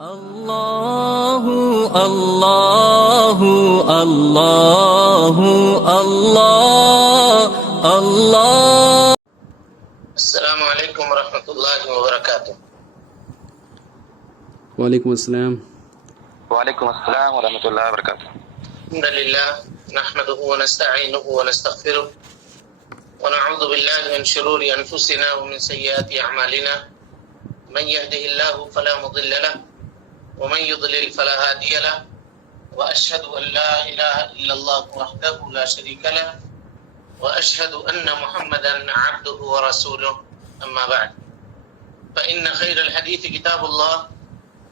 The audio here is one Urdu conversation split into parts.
اللہ اللہ اللہ اللہ اللہ. السلام علیکم ورحمۃ اللہ وبرکاتہ. وعلیکم السلام. وعلیکم السلام ورحمۃ اللہ وبرکاتہ. الحمد للہ نحمده ونستعینه ونستغفره ونعوذ باللہ من شرور انفسنا ومن سیئات اعمالنا من يهده الله فلا مضل له ومن يضلل فلا هادي له واشهد ان لا اله الا الله وحده لا شريك له واشهد ان محمدا عبده ورسوله. اما بعد فان خير الحديث كتاب الله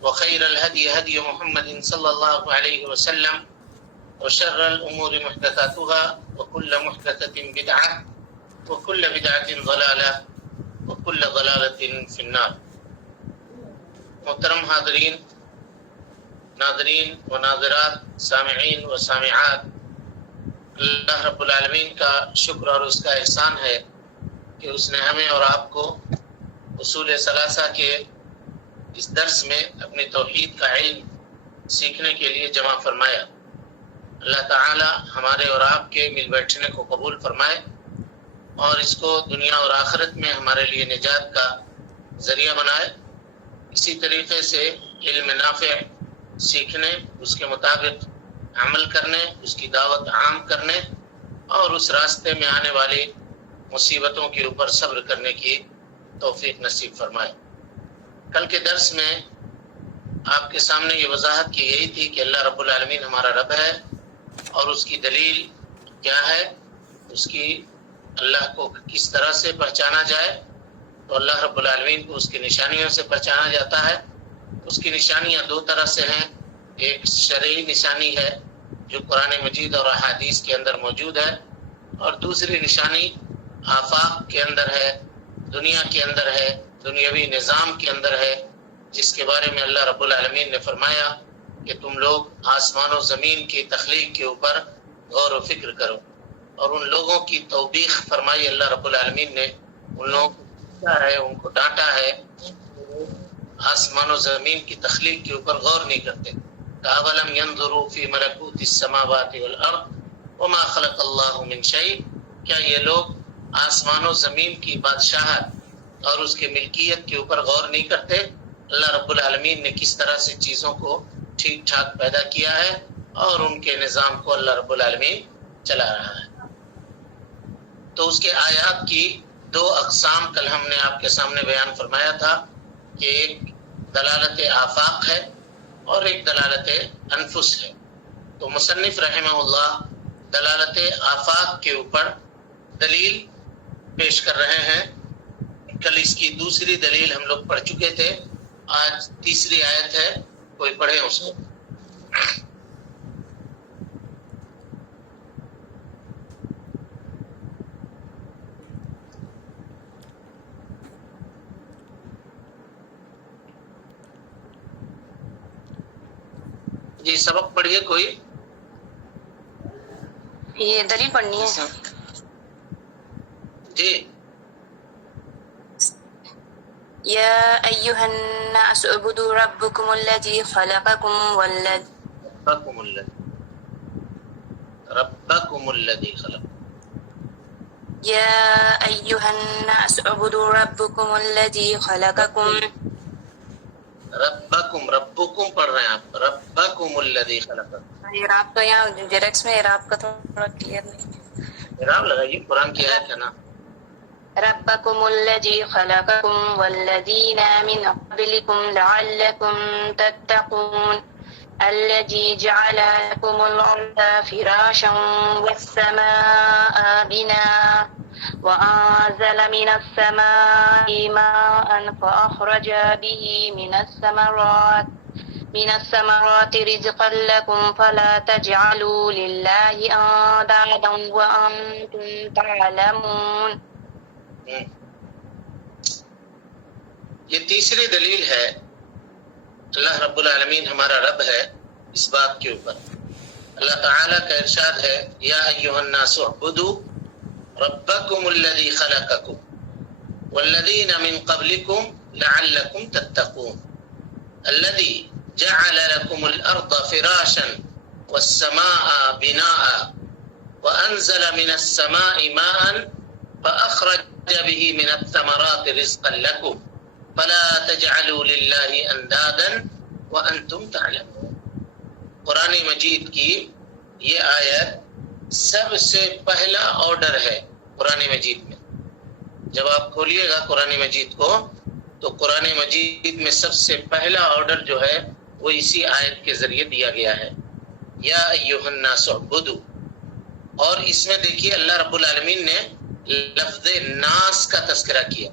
وخير الهدي هدي محمد صلى الله عليه وسلم وشر الأمور محدثاتها وكل محدثة بدعة وكل بدعة ضلالة وكل ضلالة في النار. محترم حاضرین، ناظرین و ناظرات، سامعین و سامعات، اللہ رب العالمین کا شکر اور اس کا احسان ہے کہ اس نے ہمیں اور آپ کو اصول ثلاثہ کے اس درس میں اپنی توحید کا علم سیکھنے کے لیے جمع فرمایا. اللہ تعالی ہمارے اور آپ کے مل بیٹھنے کو قبول فرمائے اور اس کو دنیا اور آخرت میں ہمارے لیے نجات کا ذریعہ بنائے. اسی طریقے سے علم نافع سیکھنے، اس کے مطابق عمل کرنے، اس کی دعوت عام کرنے اور اس راستے میں آنے والی مصیبتوں کے اوپر صبر کرنے کی توفیق نصیب فرمائے. کل کے درس میں آپ کے سامنے یہ وضاحت کی گئی تھی کہ اللہ رب العالمین ہمارا رب ہے اور اس کی دلیل کیا ہے، اس کی اللہ کو کس طرح سے پہچانا جائے. تو اللہ رب العالمین کو اس کی نشانیوں سے پہچانا جاتا ہے. اس کی نشانیاں دو طرح سے ہیں. ایک شرعی نشانی ہے جو قرآن مجید اور احادیث کے اندر موجود ہے، اور دوسری نشانی آفاق کے اندر ہے، دنیا کے اندر ہے، دنیاوی نظام کے اندر ہے، جس کے بارے میں اللہ رب العالمین نے فرمایا کہ تم لوگ آسمان و زمین کی تخلیق کے اوپر غور و فکر کرو. اور ان لوگوں کی توبیخ فرمائی اللہ رب العالمین نے، ان لوگوں کو ہے، ان کو ڈانٹا ہے، آسمان و زمین کی تخلیق کے اوپر غور نہیں کرتے. اولم ينظروا في ملكوت السماوات والارض وما خلق الله من شيء، کیا یہ لوگ آسمان و زمین کی بادشاہت اور اس کے ملکیت کے اوپر غور نہیں کرتے؟ اللہ رب العالمین نے کس طرح سے چیزوں کو ٹھیک ٹھاک پیدا کیا ہے اور ان کے نظام کو اللہ رب العالمین چلا رہا ہے. تو اس کے آیات کی دو اقسام کل ہم نے آپ کے سامنے بیان فرمایا تھا کہ ایک دلالت آفاق ہے اور ایک دلالت انفس ہے. تو مصنف رحمہ اللہ دلالت آفاق کے اوپر دلیل پیش کر رہے ہیں. کل اس کی دوسری دلیل ہم لوگ پڑھ چکے تھے. آج تیسری آیت ہے، کوئی پڑھے اس کو. جی سبق پڑھیے کوئی. یہ دلیل پڑھنی ہے. جی. یا ایہا الناس اعبدوا ربکم الذی خلقکم ربکم الذی خلق. یا ایہا الناس اعبدوا ربکم الذی خلقکم. ربکم پڑھ رہے ہیں آپ، ربکم الذی خلق. اعراب تو یہاں ڈائریکٹس میں اعراب کا تھوڑا کلیئر نہیں. اعراب لگائیے، قرآن کی آیت ہے نا. ربکم الذی خلقکم والذین من قبلکم لعلکم تتقون الذی جعل لکم الارض فراشا والسماء بناء وأنزل من السماء ماء فأخرج به من الثمرات رزقا لكم فلا تجعلوا لله أندادا وأنتم تعلمون. یہ تیسری دلیل ہے اللہ رب العالمین ہمارا رب ہے اس بات کے اوپر. اللہ تعالیٰ کا ارشاد ہے یا ایھا الناس اعبدوا ربکم الذی خلقکم والذین من قبلکم لعلکم تتقون. الذی جعل لكم الأرض فراشا والسماء بناء وأنزل من السماء ماء فأخرج به من الثمرات رزقا لكم فلا تجعلوا لله أندادا وأنتم تعلمون. قرآن مجید کی یہ آیت سب سے پہلا آرڈر ہے قرآن مجید میں. جب آپ کھولیے گا قرآن مجید کو تو قرآن مجید میں سب سے پہلا آرڈر جو ہے وہ اسی آیت کے ذریعے دیا گیا ہے، یا ایھا الناس اعبدوا. اور اس میں دیکھیے اللہ رب العالمین نے لفظ ناس کا تذکرہ کیا،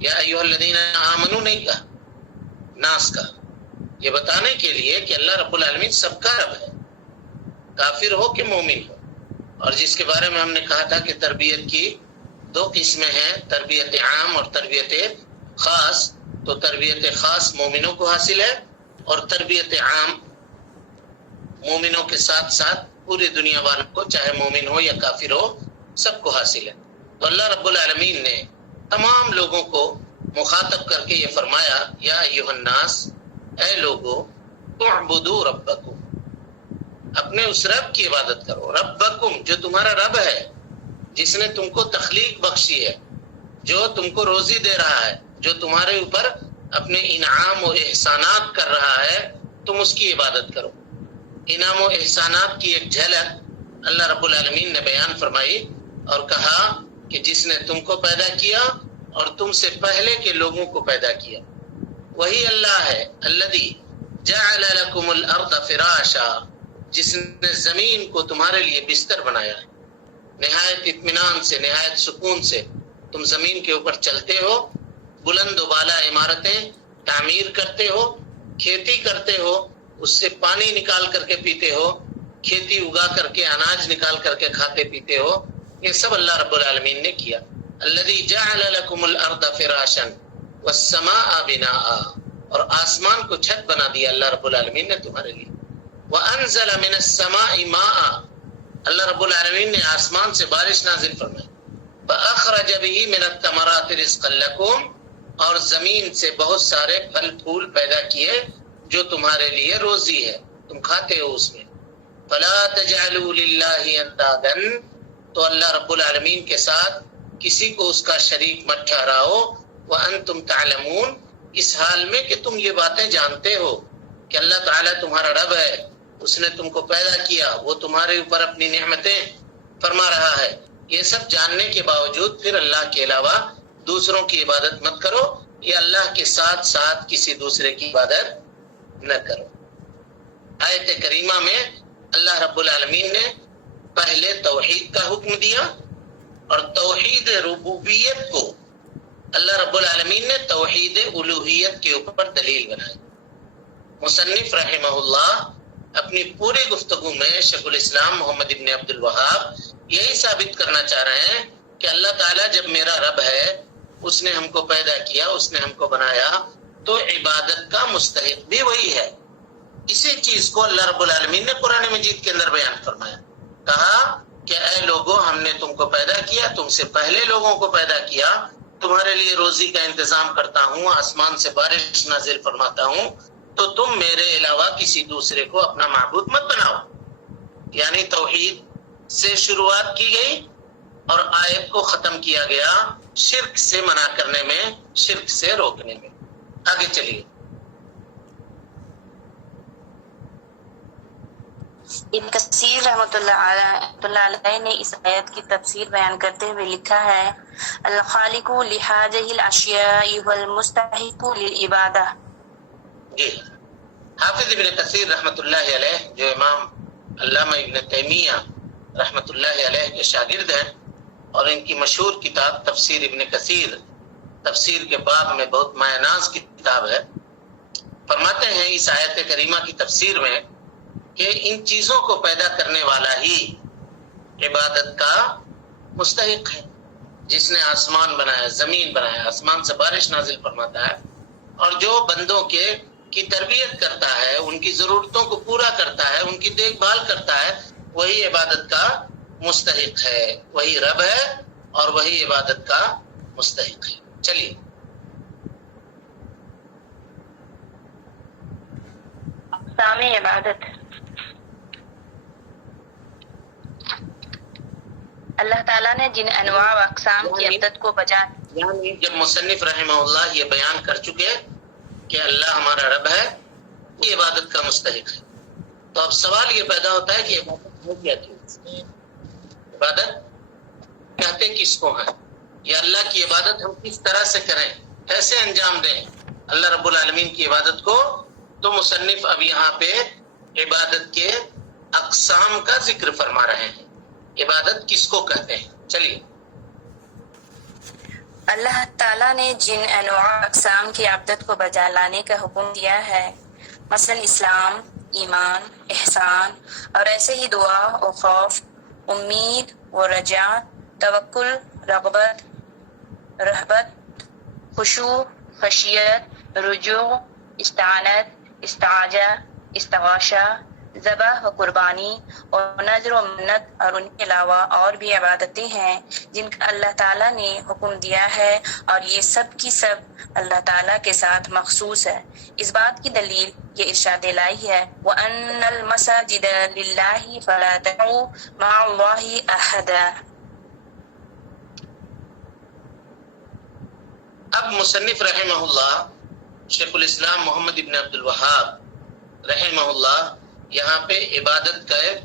یا ایھا الذین آمنوا نہیں کہا، ناس کا، یہ بتانے کے لیے کہ اللہ رب العالمین سب کا رب ہے، کافر ہو کہ مومن ہو. اور جس کے بارے میں ہم نے کہا تھا کہ تربیت کی دو قسمیں ہیں، تربیت عام اور تربیت خاص. تو تربیت خاص مومنوں کو حاصل ہے اور تربیت عام مومنوں کے ساتھ ساتھ پوری دنیا والوں کو، چاہے مومن ہو یا کافر ہو، سب کو حاصل ہے. تو اللہ رب العالمین نے تمام لوگوں کو مخاطب کر کے یہ فرمایا، یا ایھا الناس، اے لوگو، اعبدوا ربکم، اپنے اس رب کی عبادت کرو. ربکم، جو تمہارا رب ہے، جس نے تم کو تخلیق بخشی ہے، جو تم کو روزی دے رہا ہے، جو تمہارے اوپر اپنے انعام و احسانات کر رہا ہے، تم اس کی عبادت کرو. انعام و احسانات کی ایک جھلک اللہ رب العالمین نے بیان فرمائی اور کہا کہ جس نے تم کو پیدا کیا اور تم سے پہلے کے لوگوں کو پیدا کیا، وہی اللہ ہے. الذی جعل لکم الارض فراشا، جس نے زمین کو تمہارے لیے بستر بنایا ہے. نہایت اطمینان سے، نہایت سکون سے تم زمین کے اوپر چلتے ہو، بلند و بالا عمارتیں تعمیر کرتے ہو، کھیتی کرتے ہو، اس سے پانی نکال کر کے پیتے ہو، کھیتی اگا کر کے اناج نکال کر کے کھاتے پیتے ہو. یہ سب اللہ رب العالمین نے کیا. الذی جعل لکم الارض فراشا والسماء بناء، اور آسمان کو چھت بنا دیا اللہ رب العالمین نے تمہارے لیے. وانزل من السماء ماء، اللہ رب العالمین نے آسمان سے بارش نازل فرمائی. فاخرج به من الثمرات رزقا لكم، اور زمین سے بہت سارے پھل پھول پیدا کیے جو تمہارے لیے روزی ہے، تم کھاتے ہو اس میں. فلا تجعلوا للہ اندادا، تو اللہ رب العالمین کے ساتھ کسی کو اس کا شریک مت ٹھہراؤ. وانتم تعلمون، اس حال میں کہ تم یہ باتیں جانتے ہو کہ اللہ تعالیٰ تمہارا رب ہے، اس نے تم کو پیدا کیا، وہ تمہارے اوپر اپنی نعمتیں فرما رہا ہے. یہ سب جاننے کے باوجود پھر اللہ کے علاوہ دوسروں کی عبادت مت کرو، یا اللہ کے ساتھ ساتھ کسی دوسرے کی عبادت نہ کرو. آیت کریمہ میں اللہ رب العالمین نے پہلے توحید کا حکم دیا، اور توحید ربوبیت کو اللہ رب العالمین نے توحید الوہیت کے اوپر دلیل بنائی. مصنف رحمہ اللہ اپنی پوری گفتگو میں شیخ الاسلام محمد ابن عبد الوہاب یہی ثابت کرنا چاہ رہے ہیں کہ اللہ تعالیٰ جب میرا رب ہے، اس نے ہم کو پیدا کیا، اس نے ہم کو بنایا، تو عبادت کا مستحق بھی وہی ہے. اسی چیز کو اللہ رب العالمین نے قرآن مجید کے اندر بیان فرمایا. کہا کہ اے لوگوں، ہم نے تم کو پیدا کیا، تم سے پہلے لوگوں کو پیدا کیا، تمہارے لیے روزی کا انتظام کرتا ہوں، آسمان سے بارش نازل فرماتا ہوں، تو تم میرے علاوہ کسی دوسرے کو اپنا معبود مت بناؤ. یعنی توحید سے شروعات کی گئی اور آیت کو ختم کیا گیا شرک سے منع کرنے میں، شرک سے روکنے میں. آگے چلیے. ابن کثیر رحمۃ اللہ علیہ نے اس آیت کی تفسیر بیان کرتے ہوئے لکھا ہے، الخالق لہذہ الاشیاء والمستحق للعبادہ. جی، حافظ ابن کثیر رحمۃ اللہ علیہ جو امام علامہ ابن تیمیہ رحمۃ اللہ علیہ کے شاگرد ہیں، اور ان کی مشہور کتاب تفسیر ابن کثیر، تفسیر کے باب میں بہت مایہ ناز کی کتاب ہے، فرماتے ہیں اس آیت کریمہ کی تفسیر میں کہ ان چیزوں کو پیدا کرنے والا ہی عبادت کا مستحق ہے، جس نے آسمان بنایا، زمین بنایا، آسمان سے بارش نازل فرماتا ہے، اور جو بندوں کی تربیت کرتا ہے، ان کی ضرورتوں کو پورا کرتا ہے، ان کی دیکھ بھال کرتا ہے، وہی عبادت کا مستحق ہے، وہی رب ہے اور وہی عبادت کا مستحق ہے. چلیے. اقسام عبادت. اللہ تعالیٰ نے جن انواع و اقسام کی عبادت کو بجا یعنی جب مصنف رحمہ اللہ یہ بیان کر چکے کہ اللہ ہمارا رب ہے، یہ عبادت کا مستحق ہے، تو اب سوال یہ پیدا ہوتا ہے کہ عبادت ہو کیا چیز؟ عبادت کہتے کس کو ہے؟ یا اللہ کی عبادت ہم کس طرح سے کریں، کیسے انجام دیں اللہ رب العالمین کی عبادت کو؟ تو مصنف اب یہاں پہ عبادت کے اقسام کا ذکر فرما رہے ہیں. عبادت کس کو کہتے ہیں؟ چلیے. اللہ تعالیٰ نے جن انواع اقسام کی عبادت کو بجا لانے کا حکم دیا ہے، مثلا اسلام، ایمان، احسان، اور ایسے ہی دعا و خوف، امید و رجا، توکل، رغبت، رہبت، خشوع، خشیت، رجوع، استعانت، استعاجہ، استغاثہ، ذبح و قربانی اور نذر و منت، اور ان کے علاوہ اور بھی عبادتیں ہیں جن کا اللہ تعالیٰ نے حکم دیا ہے، اور یہ سب کی سب اللہ تعالیٰ کے ساتھ مخصوص ہے. اس بات کی دلیل یہ ارشاد الہی ہے وَأَنَّ الْمَسَاجِدَ لِلَّهِ فَلَا تَدْعُوا مَعَ اللَّهِ أَحَدًا. اب مصنف رحمہ اللہ شیخ الاسلام محمد ابن عبد الوہاب رحمہ اللہ یہاں پہ عبادت کا ایک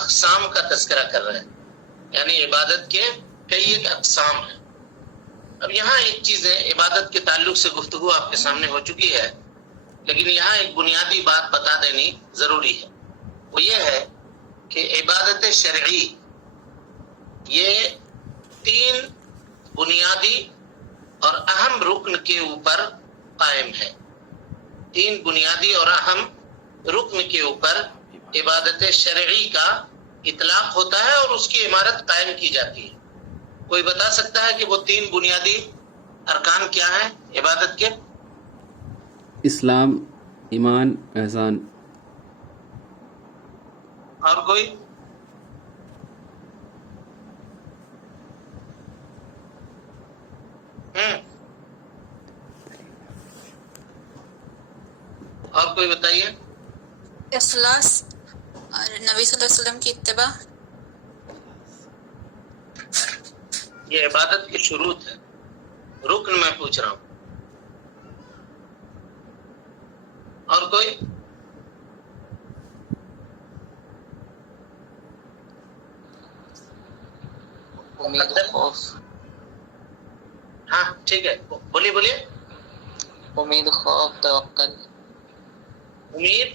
اقسام کا تذکرہ کر رہے ہیں، یعنی عبادت کے کئی ایک اقسام ہیں. اب یہاں ایک چیز ہے، عبادت کے تعلق سے گفتگو آپ کے سامنے ہو چکی ہے، لیکن یہاں ایک بنیادی بات بتا دینی ضروری ہے. وہ یہ ہے کہ عبادت شرعی یہ 3 بنیادی اور اہم رکن کے اوپر قائم ہے. 3 بنیادی اور اہم رکن کے اوپر عبادت شرعی کا اطلاق ہوتا ہے اور اس کی عمارت قائم کی جاتی ہے. کوئی بتا سکتا ہے کہ وہ 3 بنیادی ارکان کیا ہیں عبادت کے؟ اسلام، ایمان، احسان. اور کوئی؟ اور کوئی بتائیے. اخلاص اور نبی صلی اللہ علیہ وسلم کی اتباع. یہ عبادت کی شروط ہے، رکن میں پوچھ رہا ہوں. اور کوئی؟ امید و خوف. ہاں ٹھیک ہے، بولیے بولیے. امید، خوف، توکل. امید،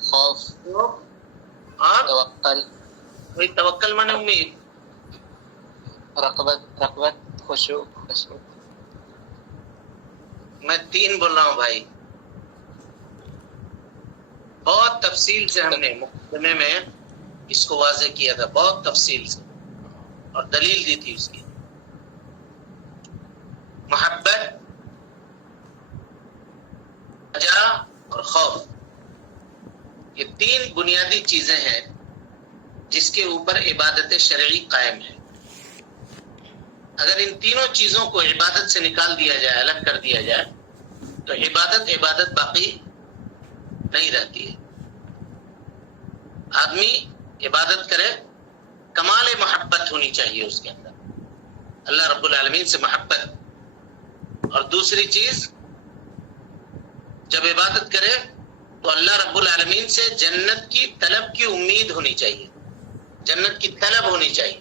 خوف اور توکل. وہی توکل مانے امید. رغبت خشوع. میں 3 بول رہا ہوں بھائی. بہت تفصیل سے ہم نے مقدمے میں اس کو واضح کیا تھا، بہت تفصیل سے، اور دلیل دی تھی اس کی. محبت، رجا اور خوف، یہ 3 بنیادی چیزیں ہیں جس کے اوپر عبادت شرعی قائم ہے. اگر ان تینوں چیزوں کو عبادت سے نکال دیا جائے، الگ کر دیا جائے، تو عبادت باقی نہیں رہتی ہے. آدمی عبادت کرے، کمال محبت ہونی چاہیے اس کے اندر، اللہ رب العالمین سے محبت. اور دوسری چیز، جب عبادت کرے تو اللہ رب العالمین سے جنت کی طلب کی امید ہونی چاہیے، جنت کی طلب ہونی چاہیے،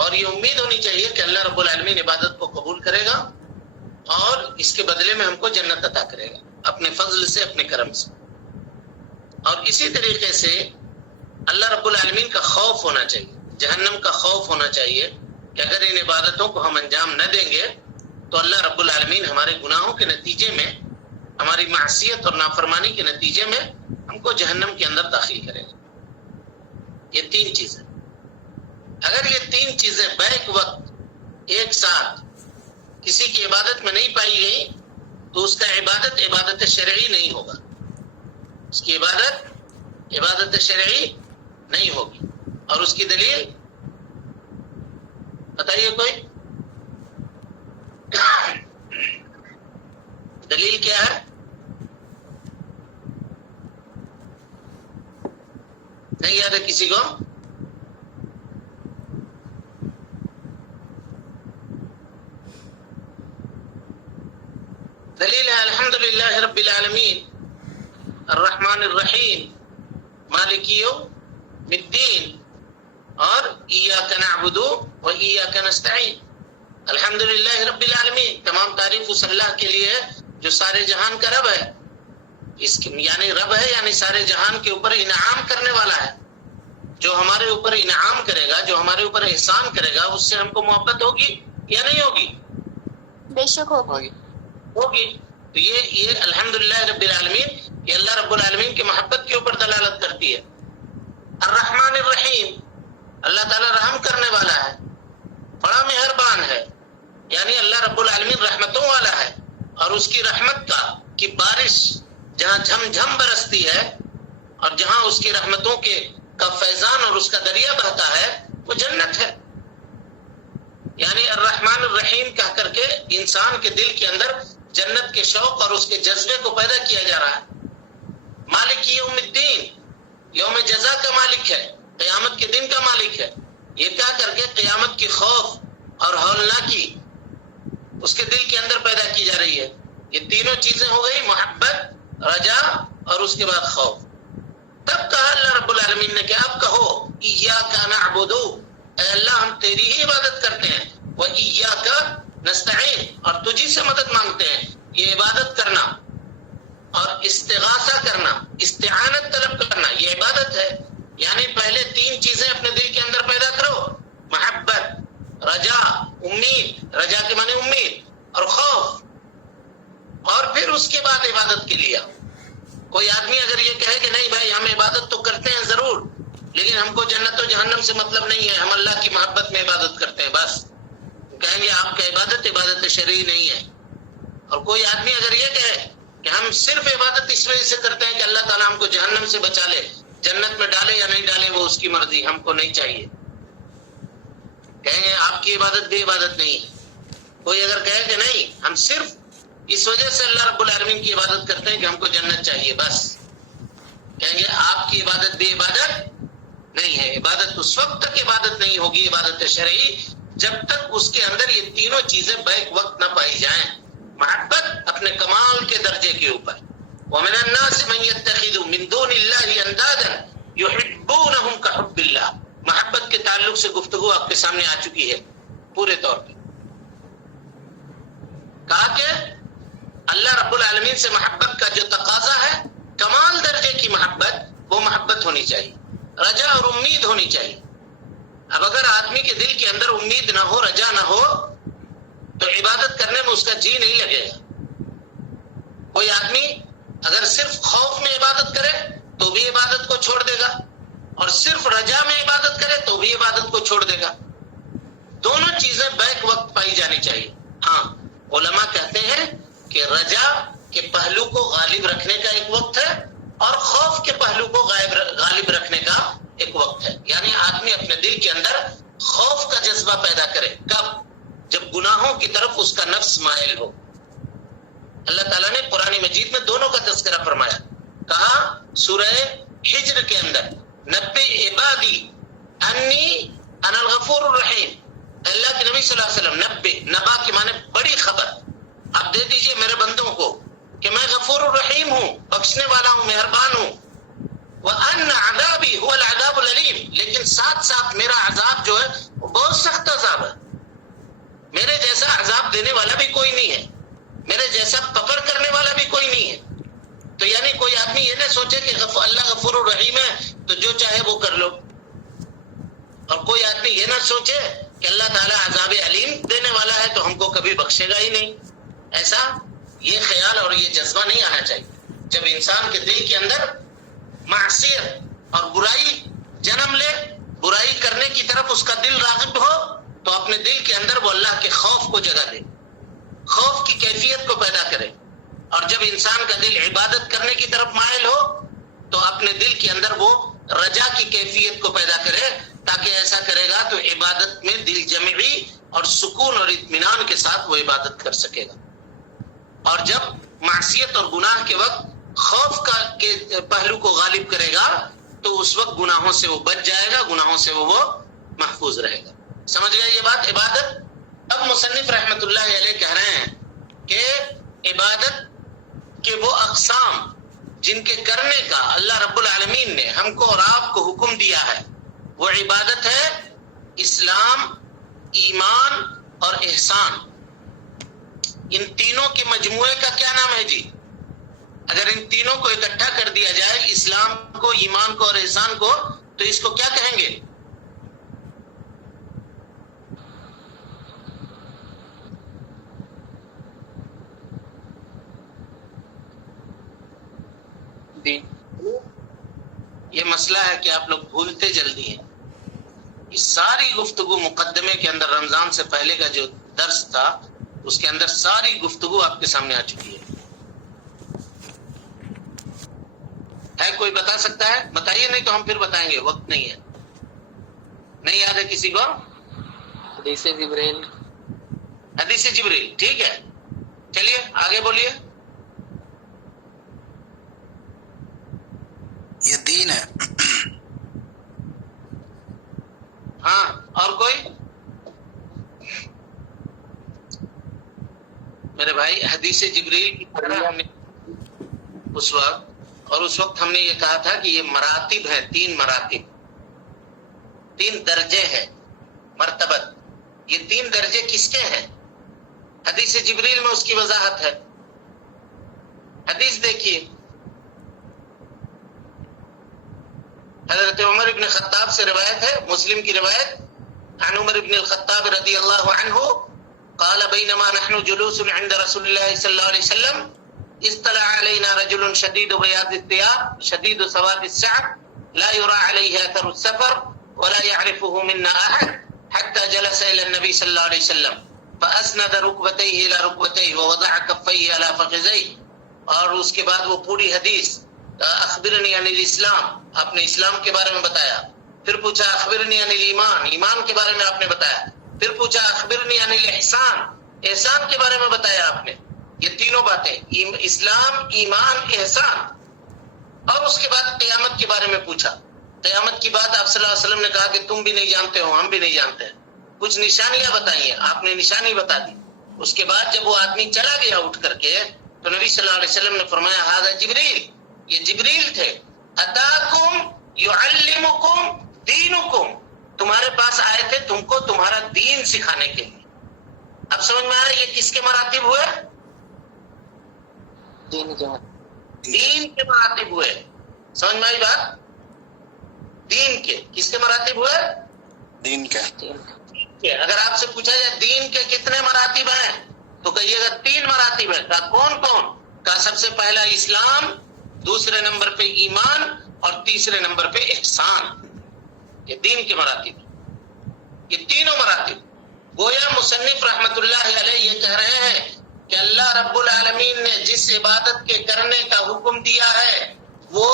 اور یہ امید ہونی چاہیے کہ اللہ رب العالمین عبادت کو قبول کرے گا اور اس کے بدلے میں ہم کو جنت عطا کرے گا اپنے فضل سے، اپنے کرم سے. اور اسی طریقے سے اللہ رب العالمین کا خوف ہونا چاہیے، جہنم کا خوف ہونا چاہیے کہ اگر ان عبادتوں کو ہم انجام نہ دیں گے تو اللہ رب العالمین ہمارے گناہوں کے نتیجے میں، ہماری معصیت اور نافرمانی کے نتیجے میں ہم کو جہنم کے اندر داخل کرے گا. یہ 3 چیزیں، اگر یہ 3 چیزیں بیک وقت ایک ساتھ کسی کی عبادت میں نہیں پائی گئی تو اس کا عبادت شرعی نہیں ہوگا، اس کی عبادت شرعی نہیں ہوگی. اور اس کی دلیل بتائیے کوئی؟ دلیل کیا ہے؟ نہیں یاد ہے کسی کو؟ دلیل ہے الحمدللہ رب العالمین الرحمن الرحیم مالک یوم الدین اور ایاک نعبد و ایاک نستعین. الحمدللہ رب العالمین، تمام تعریف اس اللہ کے لیے ہے جو سارے جہان کا رب ہے. اس یعنی رب ہے یعنی سارے جہان کے اوپر انعام کرنے والا ہے. جو ہمارے اوپر انعام کرے گا، جو ہمارے اوپر احسان کرے گا، اس سے ہم کو محبت ہوگی یا نہیں ہوگی؟ بے شک ہوگی. ہوگی. تو یہ الحمدللہ رب العالمین، یہ اللہ رب العالمین کی محبت کے اوپر دلالت کرتی ہے. الرحمن الرحیم، اللہ تعالیٰ رحم کرنے والا ہے، بڑا مہربان ہے. یعنی اللہ رب العالمین رحمتوں والا ہے، اور اس کی رحمت کی بارش جہاں جھم جھم برستی ہے اور جہاں اس کی رحمتوں کا فیضان اور اس کا دریا بہتا ہے، وہ جنت ہے. یعنی الرحمن الرحیم کہہ کر کے انسان کے دل کے اندر جنت کے شوق اور اس کے جذبے کو پیدا کیا جا رہا ہے. مالک یوم الدین، یوم جزا کا مالک ہے، قیامت کے دن کا مالک ہے. یہ کہہ کر کے قیامت کی خوف اور ہولناکی اس کے دل کے اندر پیدا کی جا رہی ہے. یہ تینوں چیزیں ہو گئی، محبت، رجا اور اس کے بعد خوف. تب کہا اللہ رب العالمین نے کہ اب کہو ایاک نعبد، اے اللہ ہم تیری ہی عبادت کرتے ہیں، و ایاک نستعین، اور تجھی سے مدد مانگتے ہیں. یہ عبادت کرنا اور استغاثہ کرنا، استعانت طلب کرنا، یہ عبادت ہے. یعنی پہلے تین چیزیں اپنے دل کے اندر پیدا کرو، محبت، رجا، امید. رجا کے معنی امید اور خوف، اور پھر اس کے بعد عبادت کے لیے. کوئی آدمی اگر یہ کہے کہ نہیں بھائی ہم عبادت تو کرتے ہیں ضرور، لیکن ہم کو جنت و جہنم سے مطلب نہیں ہے، ہم اللہ کی محبت میں عبادت کرتے ہیں بس، کہیں گے آپ کا عبادت شرعی نہیں ہے. اور کوئی آدمی اگر یہ کہے کہ ہم صرف عبادت اس وجہ سے کرتے ہیں کہ اللہ تعالیٰ ہم کو جہنم سے بچا لے، جنت میں ڈالے یا نہیں ڈالے وہ اس کی مرضی، ہم کو نہیں چاہیے، کہیں گے آپ کی عبادت بھی عبادت نہیں ہے. کوئی اگر کہے کہ نہیں ہم صرف اس وجہ سے اللہ رب العالمین کی عبادت کرتے ہیں کہ ہم کو جنت چاہیے بس، کہیں گے آپ کی عبادت بھی عبادت نہیں ہے. عبادت اس وقت تک عبادت نہیں ہوگی، عبادت شرعی، جب تک اس کے اندر یہ تینوں چیزیں بیک وقت نہ پائی جائیں. محبت اپنے کمال کے درجے کے اوپر. وَمِنَ النَّاسِ مَن يَتَّخِذُ مِن دُونِ اللَّهِ أَندَادًا يُحِبُّونَهُمْ كَحُبِّ اللَّهِ. محبت کے تعلق سے گفتگو آپ کے سامنے آ چکی ہے پورے طور پہ. کہا کہ اللہ رب العالمین سے محبت کا جو تقاضا ہے، کمال درجے کی محبت، وہ محبت ہونی چاہیے، رجا اور امید ہونی چاہیے. اب اگر آدمی کے دل کے اندر امید نہ ہو، رجا نہ ہو، تو عبادت کرنے میں اس کا جی نہیں لگے گا. کوئی آدمی اگر صرف خوف میں عبادت کرے تو بھی عبادت کو چھوڑ دے گا، اور صرف رجا میں عبادت کرے تو بھی عبادت کو چھوڑ دے گا. دونوں چیزیں بیک وقت پائی جانی چاہیے. ہاں، علماء کہتے ہیں کہ رجا کے پہلو کو غالب رکھنے کا ایک وقت ہے، اور خوف کے پہلو کو غالب رکھنے کا ایک وقت ہے. یعنی آدمی اپنے دل کے اندر خوف کا جذبہ پیدا کرے، کب؟ جب گناہوں کی طرف اس کا نفس مائل ہو. اللہ تعالیٰ نے قرآن مجید میں دونوں کا تذکرہ فرمایا. کہا سورہ ہجر کے اندر، نبی عبادی انی انا الغفور الرحیم. اللہ کے نبی صلی اللہ علیہ وسلم، نبی، نبا کے معنی بڑی خبر، آپ دے دیجئے میرے بندوں کو کہ میں غفور الرحیم ہوں، بخشنے والا ہوں، مہربان ہوں. وَأَنَّ عَذَابِي هُوَ الْعَذَابُ الْأَلِيمُ. لیکن ساتھ ساتھ میرا عذاب جو ہے وہ بہت سخت عذاب ہے. میرے جیسا عذاب دینے والا بھی کوئی نہیں ہے، میرے جیسا پکڑ کرنے والا بھی کوئی نہیں ہے. تو یعنی کوئی آدمی یہ نہ سوچے کہ اللہ غفور الرحیم ہے تو جو چاہے وہ کر لو، اور کوئی آدمی یہ نہ سوچے کہ اللہ تعالیٰ عذاب علیم دینے والا ہے تو ہم کو کبھی بخشے گا ہی نہیں. ایسا یہ خیال اور یہ جذبہ نہیں آنا چاہیے. جب انسان کے دل کے اندر معصیت اور برائی جنم لے، برائی کرنے کی طرف اس کا دل راغب ہو، تو اپنے دل کے اندر وہ اللہ کے خوف کو جگہ دے، خوف کی کیفیت کو پیدا کرے. اور جب انسان کا دل عبادت کرنے کی طرف مائل ہو تو اپنے دل کے اندر وہ رجا کی کیفیت کو پیدا کرے، تاکہ ایسا کرے گا تو عبادت میں دل جمعی اور سکون اور اطمینان کے ساتھ وہ عبادت کر سکے گا. اور جب معصیت اور گناہ کے وقت خوف کا کے پہلو کو غالب کرے گا تو اس وقت گناہوں سے وہ بچ جائے گا، گناہوں سے وہ محفوظ رہے گا. سمجھ گئے یہ بات؟ عبادت. اب مصنف رحمت اللہ علیہ کہہ رہے ہیں کہ عبادت کے وہ اقسام جن کے کرنے کا اللہ رب العالمین نے ہم کو اور آپ کو حکم دیا ہے، وہ عبادت ہے اسلام، ایمان اور احسان. ان تینوں کے مجموعے کا کیا نام ہے جی؟ اگر ان تینوں کو اکٹھا کر دیا جائے، اسلام کو، ایمان کو اور احسان کو، تو اس کو کیا کہیں گے؟ دین. یہ مسئلہ ہے کہ آپ لوگ بھولتے جلدی ہیں. اس ساری گفتگو مقدمے کے اندر رمضان سے پہلے کا جو درس تھا، اس کے اندر ساری گفتگو آپ کے سامنے آ چکی ہے. کوئی بتا سکتا ہے؟ بتائیے، نہیں تو ہم پھر بتائیں گے، وقت نہیں ہے. نہیں یاد ہے کسی کو؟ حدیث جبریل. حدیث جبریل، ٹھیک ہے. چلیے آگے بولیے. یہ دین ہے. ہاں، اور کوئی؟ میرے بھائی حدیث جبریل کی طرح ہم نے اس وقت ہم نے یہ کہا تھا کہ یہ مراتب ہے، 3 مراتب، 3 درجے ہیں، مرتبت. یہ 3 درجے کس کے ہیں؟ حدیث جبریل میں اس کی وضاحت ہے. حدیث دیکھیے، حضرت عمر ابن خطاب سے روایت ہے، مسلم کی روایت. عن عمر ابن الخطاب رضی اللہ عنہ قال بینما نحن جلوس عند رسول اللہ صلی اللہ علیہ وسلم اطلع علينا رجل شديد بياض الثياب شديد سواد الشعر لا يرى عليه اثر السفر ولا يعرفه منا احد حتى جلس الى النبي صلى الله عليه وسلم فاسند ركبتيه الى ركبتيه ووضع كفيه على فخذيه. اور اس کے بعد وہ پوری حدیث اخبرنی عن الاسلام، آپ نے اسلام کے بارے میں بتایا. پھر پوچھا اخبرنی عن الایمان، ایمان کے بارے میں آپ نے بتایا. پھر پوچھا اخبرنی عن الاحسان، احسان کے بارے میں بتایا آپ نے. یہ تینوں باتیں، اسلام، ایمان، احسان. اور اس کے بعد قیامت کے بارے میں پوچھا. قیامت کی بات آپ صلی اللہ علیہ وسلم نے کہا کہ تم بھی نہیں جانتے ہو، ہم بھی نہیں جانتے ہیں. کچھ نشانیاں بتائیے، آپ نے نشانی بتا دی. اس کے بعد جب وہ آدمی چلا گیا اٹھ کر کے، تو نبی صلی اللہ علیہ وسلم نے فرمایا ھذا جبریل، یہ جبریل تھے. اتاکم یعلمکم دینکم، تمہارے پاس آئے تھے تم کو تمہارا دین سکھانے کے لیے. اب سمجھ میں آیا یہ کس کے مراتب ہوئے؟ دین کے دین کے مراتب ہوئے. سمجھ میں آئی بات؟ دین کے کس کے مراتب ہوئے؟ دین کا. اگر آپ سے پوچھا جائے دین کے کتنے مراتب ہیں تو کہیے گا 3 مراتب ہیں. کہا کون کون؟ کہا سب سے پہلا اسلام، دوسرے نمبر پہ ایمان اور تیسرے نمبر پہ احسان. یہ دین کے مراتب، یہ تینوں مراتب. گویا مصنف رحمت اللہ علیہ یہ کہہ رہے ہیں کہ اللہ رب العالمین نے جس عبادت کے کرنے کا حکم دیا ہے وہ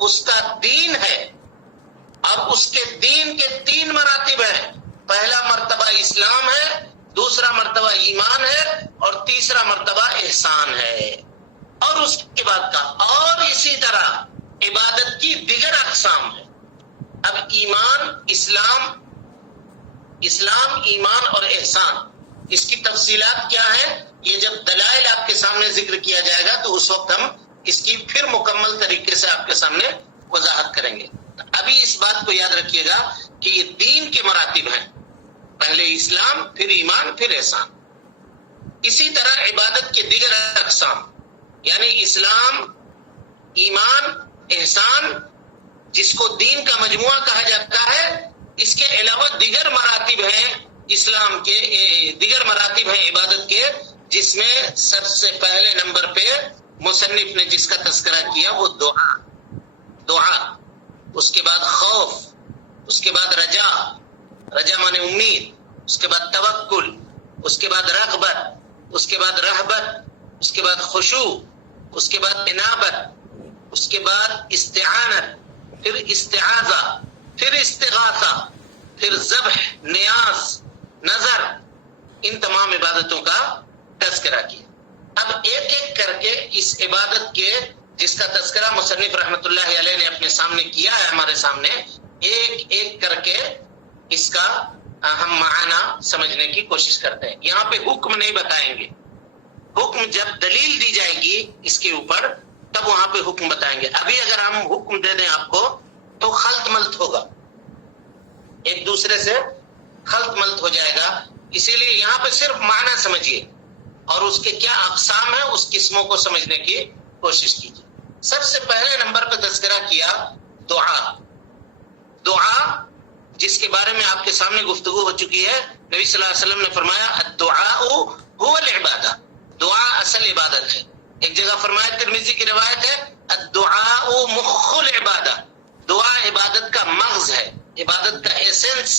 اس کا دین ہے، اور اس کے دین کے 3 مراتب ہیں. پہلا مرتبہ اسلام ہے، دوسرا مرتبہ ایمان ہے اور تیسرا مرتبہ احسان ہے. اور اس کے بعد کا اور اسی طرح عبادت کی دیگر اقسام ہے. اب اسلام، ایمان اور احسان، اس کی تفصیلات کیا ہے یہ جب دلائل آپ کے سامنے ذکر کیا جائے گا تو اس وقت ہم اس کی پھر مکمل طریقے سے آپ کے سامنے وضاحت کریں گے. ابھی اس بات کو یاد رکھیے گا کہ یہ دین کے مراتب ہیں، پہلے اسلام، پھر ایمان، پھر احسان. اسی طرح عبادت کے دیگر اقسام یعنی اسلام، ایمان، احسان، جس کو دین کا مجموعہ کہا جاتا ہے، اس کے علاوہ دیگر مراتب ہیں اسلام کے، دیگر مراتب ہیں عبادت کے، جس میں سب سے پہلے نمبر پہ مصنف نے جس کا تذکرہ کیا وہ دعا، اس کے بعد خوف، اس کے بعد رجا مانے امید، اس کے بعد توکل، اس کے بعد رغبت، اس کے بعد رہبت، اس کے بعد خشوع، اس کے بعد انابت، اس کے بعد استعانت، پھر استعاذہ، پھر استغاثہ، پھر ذبح، نیاز، نظر. ان تمام عبادتوں کا تذکرہ کیا. اب ایک ایک کر کے اس عبادت کے جس کا تذکرہ مصنف رحمۃ اللہ علیہ نے اپنے سامنے کیا ہے، ہمارے سامنے ایک ایک کر کے اس کا ہم معنی سمجھنے کی کوشش کرتے ہیں. یہاں پہ حکم نہیں بتائیں گے، حکم جب دلیل دی جائے گی اس کے اوپر تب وہاں پہ حکم بتائیں گے. ابھی اگر ہم حکم دے دیں آپ کو تو خلط ملط ہوگا، ایک دوسرے سے خلط ملط ہو جائے گا. اسی لیے یہاں پہ صرف معنی سمجھیے اور اس کے کیا اقسام ہیں اس قسموں کو سمجھنے کی کوشش کیجیے. سب سے پہلے نمبر پہ تذکرہ کیا دعا. دعا جس کے بارے میں آپ کے سامنے گفتگو ہو چکی ہے. نبی صلی اللہ علیہ وسلم نے فرمایا الدعاء هو العبادہ، دعا اصل عبادت ہے. ایک جگہ فرمایا، ترمذی کی روایت ہے الدعاء مخ العبادہ، دعا عبادت کا مغز ہے، عبادت کا ایسنس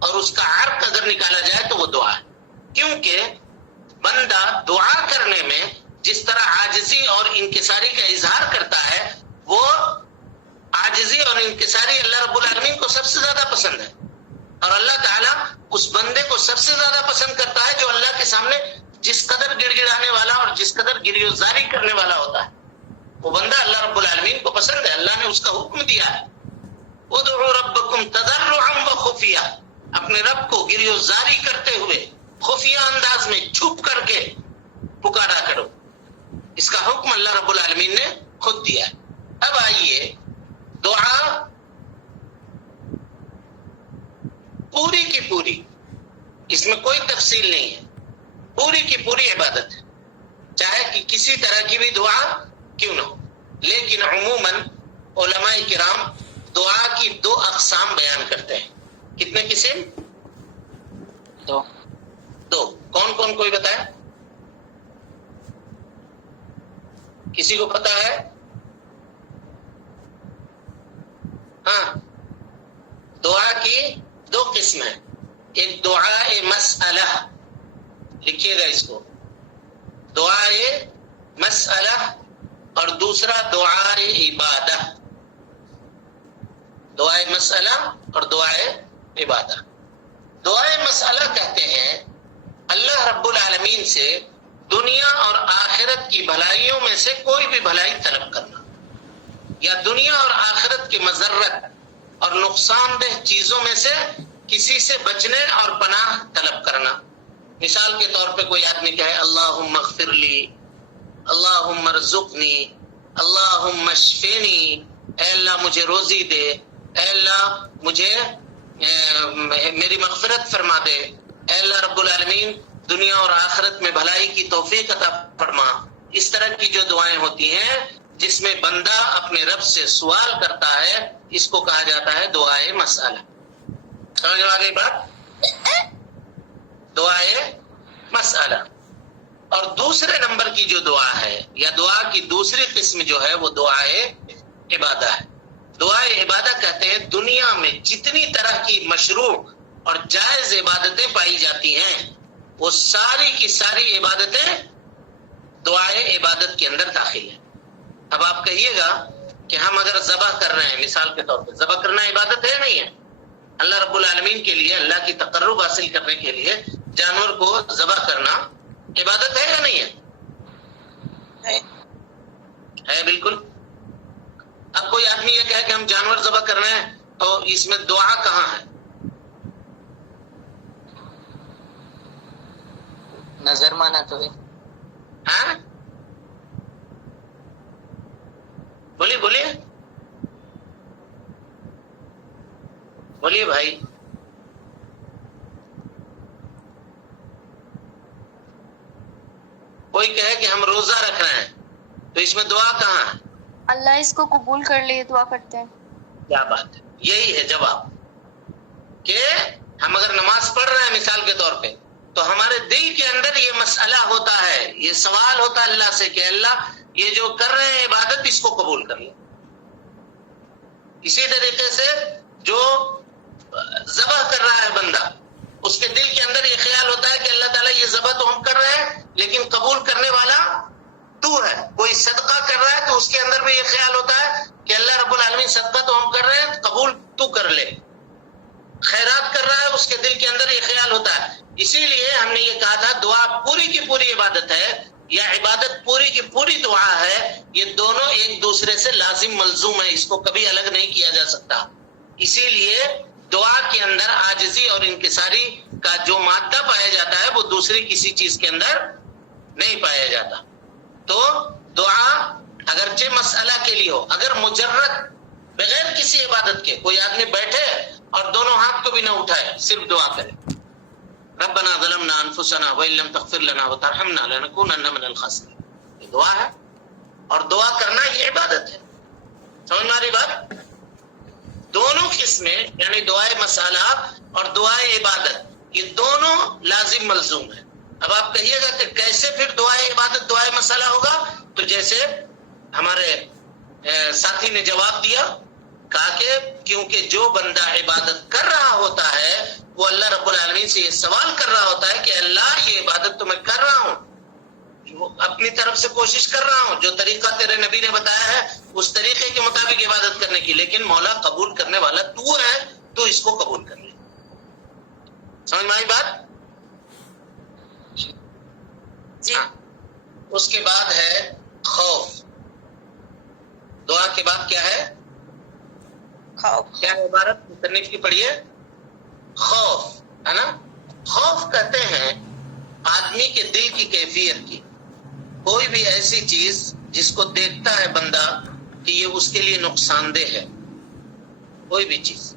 اور اس کا عرق اگر نکالا جائے تو وہ دعا ہے. کیونکہ بندہ دعا کرنے میں جس طرح عاجزی اور انکساری کا اظہار کرتا ہے، وہ عاجزی اور انکساری اللہ رب العالمین کو سب سے زیادہ پسند ہے. اور اللہ تعالیٰ اس بندے کو سب سے زیادہ پسند کرتا ہے جو اللہ کے سامنے جس قدر گڑ گڑانے والا اور جس قدر گریوزاری کرنے والا ہوتا ہے. وہ بندہ اللہ رب العالمین کو پسند ہے. اللہ نے اس کا حکم دیا ہے ادعوا ربکم تضرعا وخفیہ، اپنے رب کو گریوزاری کرتے ہوئے خفیہ انداز میں چھپ کر کے پکارا کرو. اس کا حکم اللہ رب العالمین نے خود دیا ہے. اب آئیے، دعا پوری کی پوری، اس میں کوئی تفصیل نہیں ہے، پوری کی پوری عبادت ہے، چاہے کہ کسی طرح کی بھی دعا کیوں نہ ہو. لیکن عموماً علماء کرام دعا کی دو اقسام بیان کرتے ہیں. کتنے قسم؟ دو. کون کون کوئی بتائے؟ کسی کو پتا ہے؟ ہاں، دعا کی دو قسم ہیں. ایک دعائے مسئلہ، لکھیے گا اس کو، دعائے مسئلہ، اور دوسرا دعائے عبادہ. دعائے مسئلہ اور دعائے عبادہ. دعائے مسئلہ کہتے ہیں اللہ رب العالمین سے دنیا اور آخرت کی بھلائیوں میں سے کوئی بھی بھلائی طلب کرنا، یا دنیا اور آخرت کی مضرت اور نقصان دہ چیزوں میں سے کسی سے بچنے اور پناہ طلب کرنا. مثال کے طور پہ کوئی آدمی کہے اللہم اغفر لی، اللہم ارزقنی، اللہم اشفینی، اے اللہ مجھے روزی دے، اے اللہ مجھے میری مغفرت فرما دے، اے اللہ رب العالمین دنیا اور آخرت میں بھلائی کی توفیق عطا فرما. اس طرح کی جو دعائیں ہوتی ہیں جس میں بندہ اپنے رب سے سوال کرتا ہے، اس کو کہا جاتا ہے دعائے مسئلہ. سمجھ میں آ گئی بات؟ دعائے مسئلہ. اور دوسرے نمبر کی جو دعا ہے یا دعا کی دوسری قسم جو ہے وہ دعائے عبادہ ہے. دعائے عبادہ کہتے ہیں دنیا میں جتنی طرح کی مشروع اور جائز عبادتیں پائی جاتی ہیں وہ ساری کی ساری عبادتیں دعائے عبادت کے اندر داخل ہیں. اب آپ کہیے گا کہ ہم اگر ذبح کر رہے ہیں، مثال کے طور پہ ذبح کرنا عبادت ہے نہیں ہے؟ اللہ رب العالمین کے لیے، اللہ کی تقرب حاصل کرنے کے لیے جانور کو ذبح کرنا عبادت ہے یا نہیں ہے؟ ہے بالکل. اب کوئی آدمی یہ کہے کہ ہم جانور ذبح کر رہے ہیں تو اس میں دعا کہاں ہے؟ نظر مانا تو ہے. ہاں بولیے بولیے بولیے بھائی. کوئی کہے کہ ہم روزہ رکھ رہے ہیں تو اس میں دعا کہاں ہے؟ اللہ اس کو قبول کر لے دعا کرتے ہیں. کیا بات ہے، یہی ہے جواب. کہ ہم اگر نماز پڑھ رہے ہیں مثال کے طور پہ تو ہمارے دل کے اندر یہ مسئلہ ہوتا ہے، یہ سوال ہوتا ہے اللہ سے کہ اللہ یہ جو کر رہے ہیں عبادت اس کو قبول کر لے. اسی طریقے سے جو ذبح کر رہا ہے بندہ، اس کے دل کے اندر یہ خیال ہوتا ہے کہ اللہ تعالیٰ یہ ذبح تو ہم کر رہے ہیں لیکن قبول کرنے والا تو ہے. کوئی صدقہ کر رہا ہے تو اس کے اندر بھی یہ خیال ہوتا ہے کہ اللہ رب العالمین صدقہ تو ہم کر رہے ہیں قبول تو کر لے. خیرات کر رہا ہے اس کے دل کے اندر یہ خیال ہوتا ہے. اسی لیے ہم نے یہ کہا تھا دعا پوری کی پوری عبادت ہے. یا عبادت پوری کی پوری دعا ہے، یہ دونوں ایک دوسرے سے لازم ملزوم ہے، اس کو کبھی الگ نہیں کیا جا سکتا. اسی لیے دعا کے اندر عاجزی اور انکساری کا جو مادہ پایا جاتا ہے وہ دوسری کسی چیز کے اندر نہیں پایا جاتا. تو دعا اگرچہ مسئلہ کے لیے ہو، اگر مجرد بغیر کسی عبادت کے کوئی آدمی بیٹھے اور دونوں ہاتھ کو بھی نہ اٹھائے، صرف دعا کرے، ربنا ظلمنا انفسنا وان لم تغفر لنا وترحمنا لنكونن من الخاسرین، یہ دعا ہے، اور دعا کرنا یہ عبادت ہے. سمجھ میں آ رہی بات؟ دونوں قسمیں، یعنی دعائے مسئلہ اور دعائے عبادت، یہ دونوں لازم ملزوم ہے. اب آپ کہیے گا کہ کیسے پھر دعائے عبادت دعائے مسئلہ ہوگا؟ تو جیسے ہمارے ساتھی نے جواب دیا، کہا کہ کیونکہ جو بندہ عبادت کر رہا ہوتا ہے وہ اللہ رب العالمین سے یہ سوال کر رہا ہوتا ہے کہ اللہ یہ عبادت تو میں کر رہا ہوں، اپنی طرف سے کوشش کر رہا ہوں، جو طریقہ تیرے نبی نے بتایا ہے اس طریقے کے مطابق عبادت کرنے کی، لیکن مولا قبول کرنے والا تو ہے، تو اس کو قبول کر لے. سمجھ میں آئی بات؟ جی. اس کے بعد ہے خوف. دعا کے بعد کیا ہے؟ خوف. کیا عبارت مصنف کی پڑھیے؟ خوف، ہے نا؟ خوف کہتے ہیں آدمی کے دل کی کیفیت کی، کوئی بھی ایسی چیز جس کو دیکھتا ہے بندہ کہ یہ اس کے لیے نقصان دہ ہے، کوئی بھی چیز،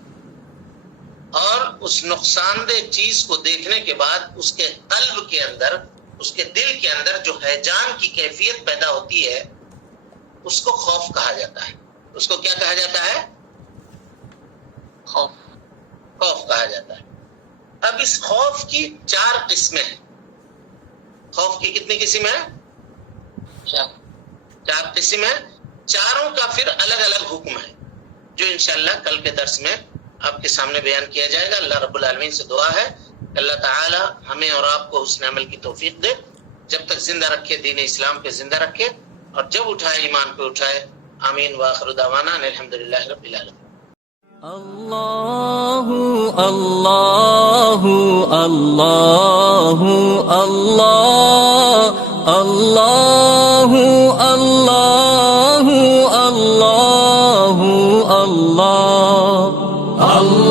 اور اس نقصان دہ چیز کو دیکھنے کے بعد اس کے قلب کے اندر، اس کے دل کے اندر جو ہیجان کی کیفیت پیدا ہوتی ہے، اس کو خوف کہا جاتا ہے. اس کو کیا کہا جاتا ہے؟ خوف. خوف کہا جاتا ہے. اب اس خوف کی 4 قسمیں ہیں. خوف کی کتنی قسم ہے؟ 4 قسم ہے. چاروں کا پھر الگ الگ حکم ہے، جو انشاءاللہ کل کے درس میں آپ کے سامنے بیان کیا جائے گا. اللہ رب العالمین سے دعا ہے کہ اللہ تعالی ہمیں اور آپ کو حسن عمل کی توفیق دے، جب تک زندہ رکھے دین اسلام پہ زندہ رکھے، اور جب اٹھائے ایمان پہ اٹھائے. آمین وآخر دعوانا الحمدللہ رب العالمین. اللہ اللہ اللہ اللہ اللہ اللہ اللہ اللہ اللہ